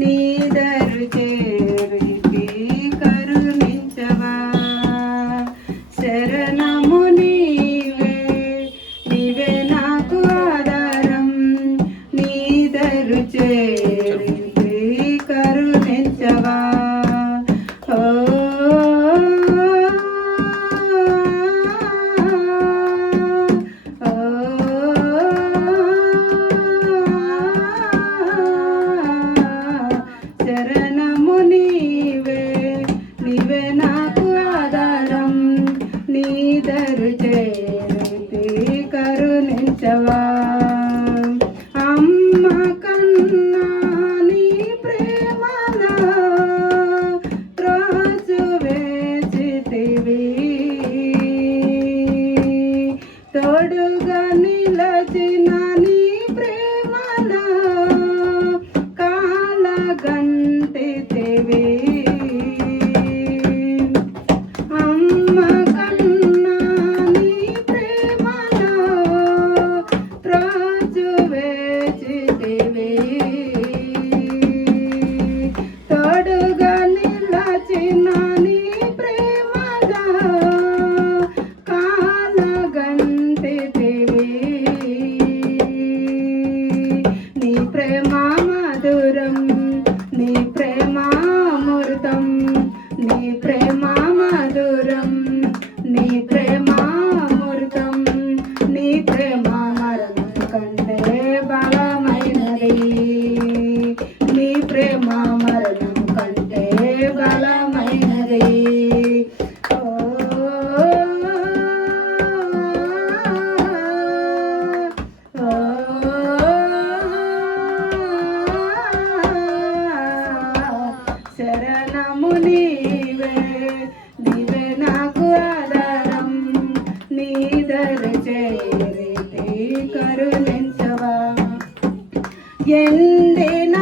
నీదరు చేరితి కరుణించవా శరణము నీవే నీవే నాకు ఆధారం నీదరు చేరితి కరుణించవా శరణము నీవే నీవే నాకు ఆధారం నీదరు చేరితి కరుణించవా అమ్మ కన్నా నీ ప్రేమలో రోజు వేచితివి తోడుగా నిలచిన నీ ప్రేమలో కాలగంటితివి అమ్మ కన్నా నీ ప్రేమలో రోజు వేచితివి తోడుగా నిలచిన నీ ప్రేమలో కాలగంటితివి నీ ప్రేమ మధురం నీ ప్రేమ అమృతం నీ ప్రేమ మధురం నీ ప్రేమ అమృతం నీ ప్రేమ మరణం కంటే బలమైనది నీ ప్రేమ మరణం కంటే బలమైనది శరణము నీవే నీవే నాకు ఆధారం నీదరు చేరితి కరుణించవా ఎండిన